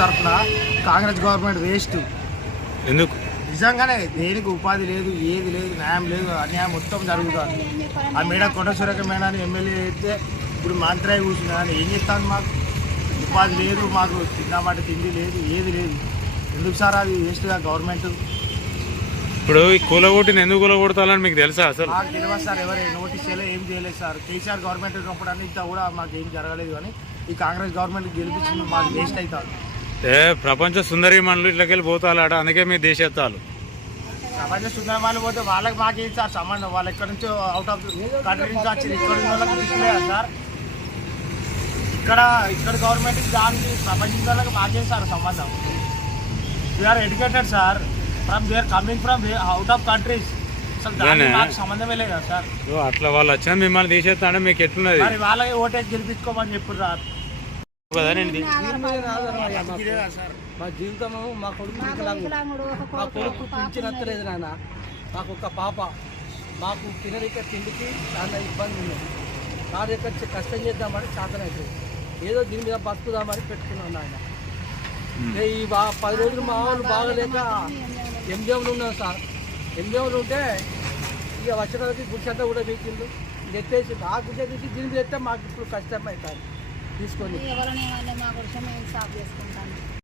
తరఫున Congress government waste. ఎందుకు? నిజంగానే దేనికి ఉపాధి లేదు, ఏది లేదు, న్యాయం లేదు, అన్యాయం మొత్తం జరుగుతుంది. ఆ మేడం కొండ సురేఖ మేడాన్ని ఎమ్మెల్యే అయితే ఇప్పుడు మంత్రి అయి కూర్చున్నా కానీ ఏం చేస్తాను? మాకు ఉపాధి లేదు, మాకు తిన్నమాట తిండి లేదు, ఏది లేదు. ఎందుకు సార్ అది వేస్ట్గా గవర్నమెంట్? ఇప్పుడు ఈ కూలగొట్టిన ఎందుకు కూలగొడతాలని మీకు తెలుసా? అసలు మాకు తెలియదు సార్, ఎవరు నోటీస్ చేయలేదు, ఏం చేయలేదు సార్. కేసీఆర్ గవర్నమెంట్ ఉన్నప్పుడు అంతా కూడా మాకు ఏం జరగలేదు. కానీ ఈ కాంగ్రెస్ గవర్నమెంట్ గెలిపించింది మాకు వేస్ట్ అవుతారు. ప్రపంచ సుందరి మనులు ఇట్లకెళ్ళి పోతాలాట, అందుకే మీ దేశెత్తాలు. ప్రపంచ సుందరమాలు పోతే వాళ్ళకి మాకేం సార్ సంబంధం? వాళ్ళు ఎక్కడి నుంచో అవుట్ ఆఫ్ కంట్రీ నుంచి వచ్చి ఇక్కడ ఉన్న వాళ్ళకి తీసుకులేదా సార్? ఇక్కడ గవర్నమెంట్కి దానికి ప్రపంచ వాళ్ళకి మాకేం సార్ సంబంధం? We are educated sir, they are coming from out of countries. అసలు దానికి మాకు సంబంధమే లేదు కదా సార్. అట్లా వాళ్ళు వచ్చినా మిమ్మల్ని తీసేస్తా అంటే మీకు ఎట్లున్నది? మరి వాళ్ళకి ఓటేసి గెలిపించుకోమని చెప్పారు సార్. మా జీవితము మా కొడుకు మా కొడుకు పింఛనత్తలేదు నాన్న. మాకు ఒక పాప, మాకు తినరిక తిండికి చాలా ఇబ్బంది ఉంది. కారు ఎక్కడ కష్టం చేద్దామని చేతనవుతుంది. ఏదో దీని మీద బతుకుదామని పెట్టుకున్నాను నాయన. ఈ 10 రోజులు మా వాళ్ళు బాగలేక ఎంజేవులు ఉన్నాం సార్. ఎంజేవులు ఉంటే ఇక వచ్చేటప్పటికి గుడిసెంతా కూడా వీకిండు ఎత్తేసి ఆ గుడ్డ తీసి దీని మీద ఎత్తే మాకు ఇప్పుడు కష్టం అవుతుంది తీసుకొని.